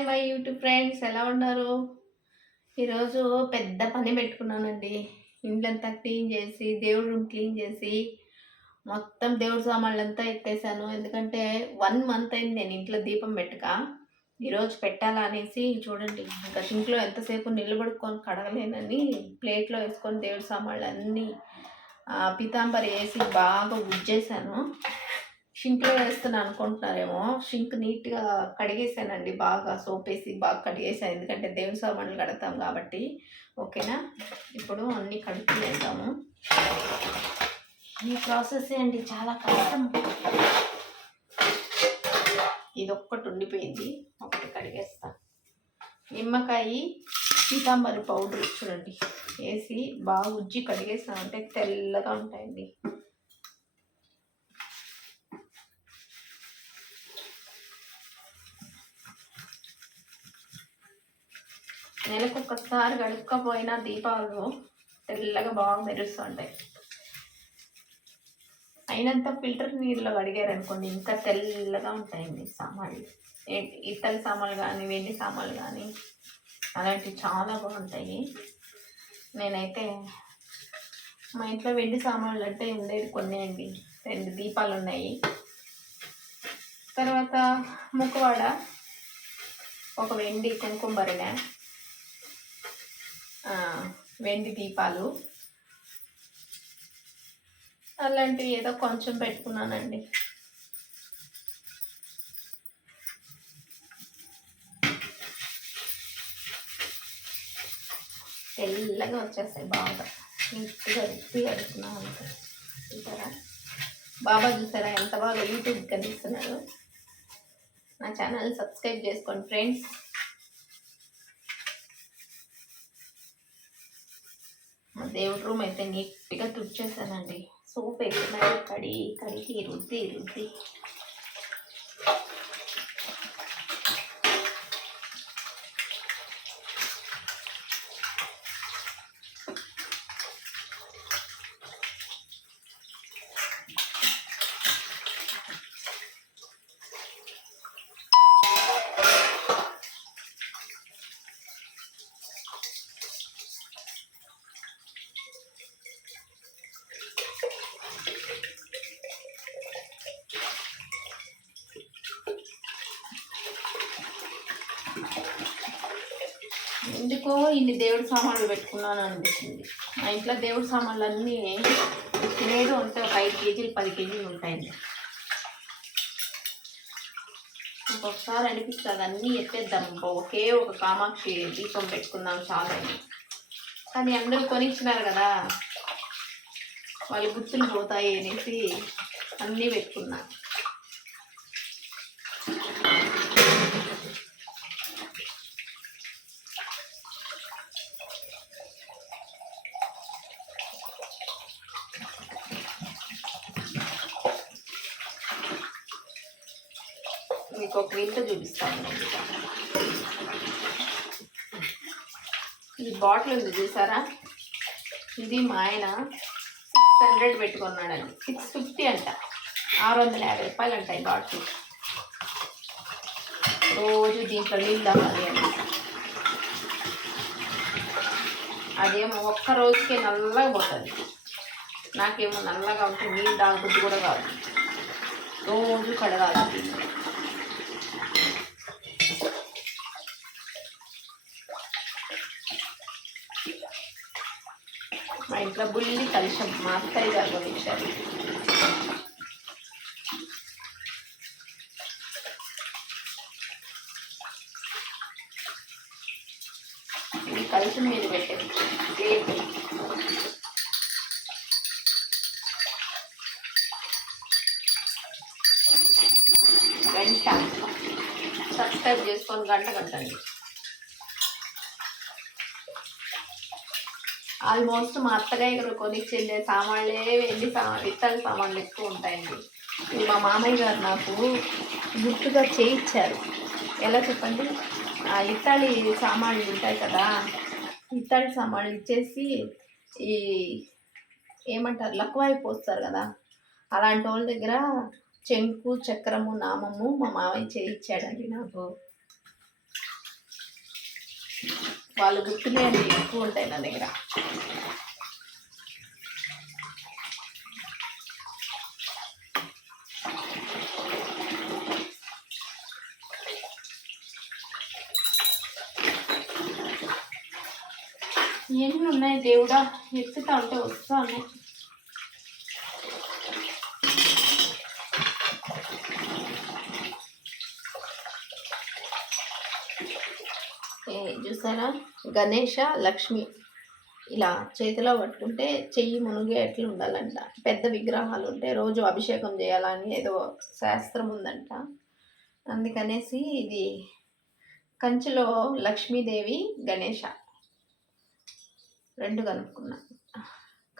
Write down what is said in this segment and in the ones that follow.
Hi my YouTube friends, ఎలా ఉన్నారు? ఈరోజు పెద్ద పని పెట్టుకున్నానండి. ఇంట్లంతా క్లీన్ చేసి, దేవుడి రూమ్ క్లీన్ చేసి, మొత్తం దేవుడి సామాన్లంతా ఎత్తేసాను. ఎందుకంటే 1 మంత్ అయింది నేను ఇంట్లో దీపం పెట్టక. ఈరోజు పెట్టాలా అనేసి చూడండి, ఇంకా సింక్లో ఎంతసేపు నిలబడుకొని కడగలేనని ప్లేట్లో వేసుకొని దేవుడి సామాన్లన్నీ పీతాంబరి వేసి బాగా ఉజ్జేసాను. షింక్లో వేస్తున్నాను అనుకుంటున్నారేమో. షింక్ నీట్గా కడిగేసానండి, బాగా సోప్ వేసి బాగా కడిగేసాను. ఎందుకంటే దేవుని సామాన్లు కడతాం కాబట్టి. ఓకేనా, ఇప్పుడు అన్నీ కడుక్కునేద్దాము. ఈ ప్రాసెస్ అండి చాలా కష్టం. ఇది ఒక్కటి ఉండిపోయింది, ఒకటి కడిగేస్తా. నిమ్మకాయ పీతాంబరి పౌడర్ చూడండి వేసి బాగా ఉజ్జి కడిగేస్తామంటే తెల్లగా ఉంటాయండి. నెలకు ఒక్కసారి కడుక్కపోయినా దీపాలు తెల్లగా బాగా మెరుస్తుంటాయి. అయినంత ఫిల్టర్ నీళ్ళలో కడిగారనుకోండి ఇంకా తెల్లగా ఉంటాయండి సామాన్లు. ఇత్తడి సామాన్లు కానీ వెండి సామాన్లు కానీ అలాంటివి చాలా బాగుంటాయి. నేనైతే మా ఇంట్లో వెండి సామాన్లు అంటే ఉండేది కొన్ని అండి. 2 దీపాలు ఉన్నాయి. తర్వాత ముఖవాడ, ఒక వెండి కుంకుమ బరిణె, వెండి దీపాలు, అలాంటివి ఏదో కొంచెం పెట్టుకున్నానండి. తెల్లగా వచ్చేస్తాయి బాగా నీట్గా రుప్పి కడుక్కున్నాం అంతే. చూసారా బాబా, చూసారా ఎంత బాగా యూట్యూబ్ కనిపిస్తున్నారు. నా ఛానల్ సబ్స్క్రైబ్ చేసుకోండి ఫ్రెండ్స్. మా దేవుడి రూమ్ అయితే నీట్గా తుడిచేసానండి. సోప్ వేసుకున్నాయి, కడిగి రుద్ది ఎందుకో ఇన్ని దేవుడి సామాన్లు పెట్టుకున్నాను అనిపిస్తుంది. మా ఇంట్లో దేవుడి సామాన్లు అన్నీ తినేది ఉంటే ఒక 5 కేజీలు 10 కేజీలు ఉంటాయండి. ఒక్కొక్కసారి అనిపిస్తుంది అన్నీ ఎత్తేద్దాం, ఒకే ఒక కామాక్షి దీపం పెట్టుకుందాం చాలా. కానీ అందరూ కొనిచ్చినారు కదా, వాళ్ళు గుర్తులు పోతాయి అనేసి అన్నీ పెట్టుకున్నా. మీకు ఒక వింత చూపిస్తాను. ఈ బాటిల్ ఉంది చూసారా, ఇది మా ఆయన 600 పెట్టుకున్నాడండి. 650 అంట, 650 రూపాయలు అంట ఈ బాటిల్. రోజు దీంట్లో నీళ్ళు తాగాలి అని. అదేమో ఒక్క రోజుకే నల్లగా పోతుంది. నాకేమో నల్లగా ఉంటే నీళ్ళు తాగబుద్ధి కూడా కాదు. రోజు కడగాలి. మా ఇంట్లో బుల్లి కలిసం మా అత్తయ్య గారు కొనిచ్చారు. ఇది కలిసం మీద పెట్టేది ప్లేట్. గంట సబ్స్క్రైబ్ చేసుకొని గంట కట్టండి. ఆల్మోస్ట్ మా అత్తగారు గారు కొనిచ్చిండే సామాన్లే ఇత్తడి సామాన్లు ఎక్కువ ఉంటాయండి. ఇది మా మామయ్య గారు నాకు గుర్తుగా చేయించారు. ఎలా చెప్పండి, ఆ ఇత్తడి సామాన్లు ఉంటాయి కదా, ఇత్తడి సామాన్లు ఇచ్చేసి ఈ ఏమంటారు లక్వాయి పోస్తారు కదా, అలాంటి వాళ్ళ దగ్గర చెంకు చక్రము నామము మా మామయ్య చేయించాడండి నాకు. వాళ్ళు గుర్తున్నాయండి ఎక్కువ ఉంటాయి నా దగ్గర. ఎన్ని ఉన్నాయి దేవుడా, ఎత్తుతా ఉంటే వస్తా ఉన్నాయి. చూసారా, గణేష లక్ష్మి ఇలా చేతిలో పట్టుకుంటే చెయ్యి మునిగే ఎట్లా ఉండాలంట. పెద్ద విగ్రహాలు ఉంటే రోజు అభిషేకం చేయాలని ఏదో శాస్త్రం ఉందంట. అందుకనేసి ఇది కంచిలో లక్ష్మీదేవి గణేష రెండు కనుక్కున్నా.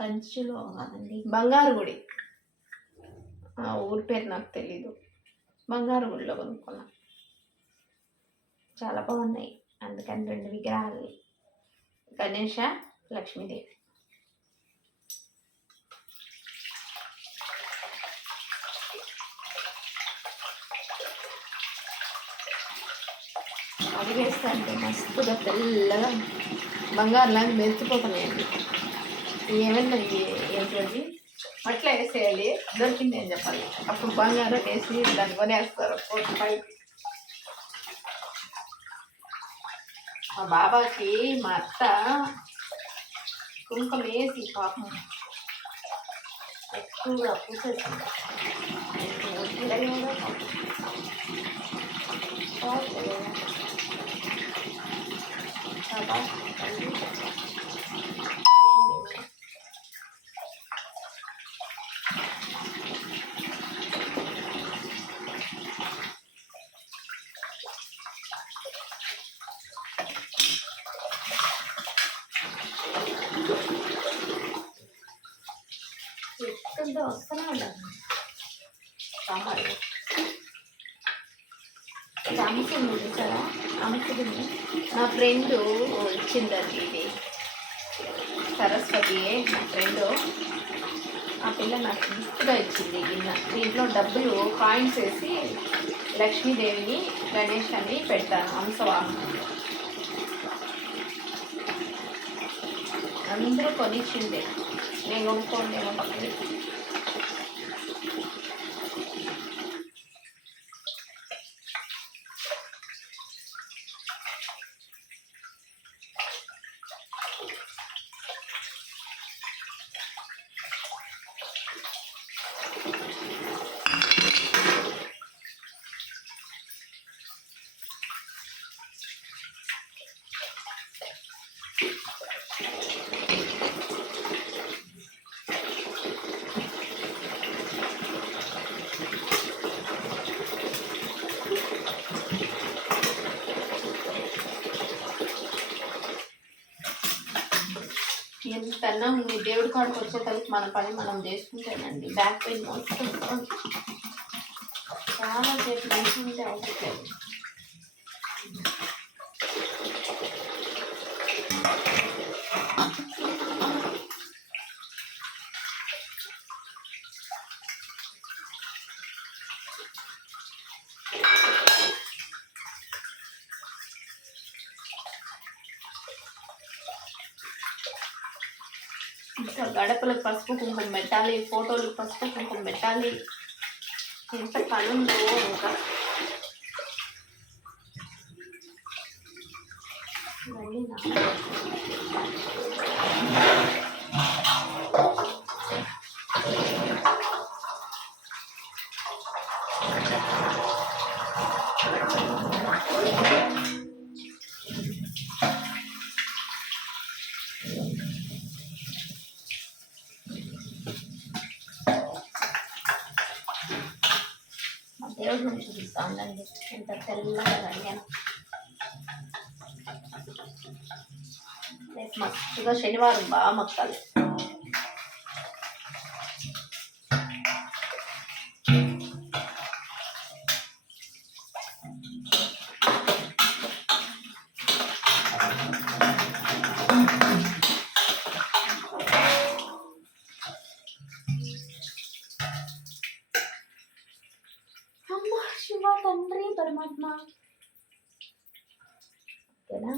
కంచిలో కాదండి, బంగారు గుడి, ఊరి పేరు నాకు తెలీదు. బంగారు గుడిలో కొనుక్కున్నా. చాలా బాగున్నాయి. అందుకని రెండు విగ్రహాలు, గణేష లక్ష్మీదేవి. అడిగేస్తా అంటే మస్తుగా తెల్లగా బంగారులాగా మెరిచిపోతున్నాయండి. ఏమన్నా ఏంటండి అట్లా వేసేయాలి, దొరికింది అని చెప్పాలి. అప్పుడు బంగారం వేసి దాన్ని కొనేస్తారు రూపాయి. మా బాబాకి మా అత్త కుంకుమ వేసి పాపం ఎక్కువగా పూసేసింది. ఎక్కడ వస్తూనే ఉండాలి సాంబారు. అమ్ముతుంది చూసారా, అమ్ముతుంది. నా ఫ్రెండ్ ఇచ్చిందండి ఇది, సరస్వతి నా ఫ్రెండ్. ఆ పిల్ల నాకు గిఫ్ట్గా ఇచ్చింది గిన్నె. దీంట్లో డబ్బులు కాయిన్స్ వేసి లక్ష్మీదేవిని గణేష్ అని పెడతాను, హంసవాహనం. అందరూ కొనిచ్చిందే, నేను కొనుక్కోండి ఏమో పక్కన. ఎంతన్నా మీ దేవుడి కాడికి వచ్చేసరికి మన పని మనం చేసుకుంటానండి. బ్యాక్ పెయిన్ మొత్తం చాలా సేపు మంచిగా అవుతుంది. ఇంకా గడపలకు పసుపు కుంకుమ పెట్టాలి, ఫోటోలకు పసుపు కుంకుమ పెట్టాలి. ఎంత పని ఉందో ఇంకా. మళ్ళీ దేవుడి నుంచి చూపిస్తా ఉందండి ఎంత తెల్లగా అడిగాను. రేపు మస్తుగా శనివారం బాగా మొక్కాలి. అమ్మ శివ తండ్రి పరమాత్మ, ఓకేనా?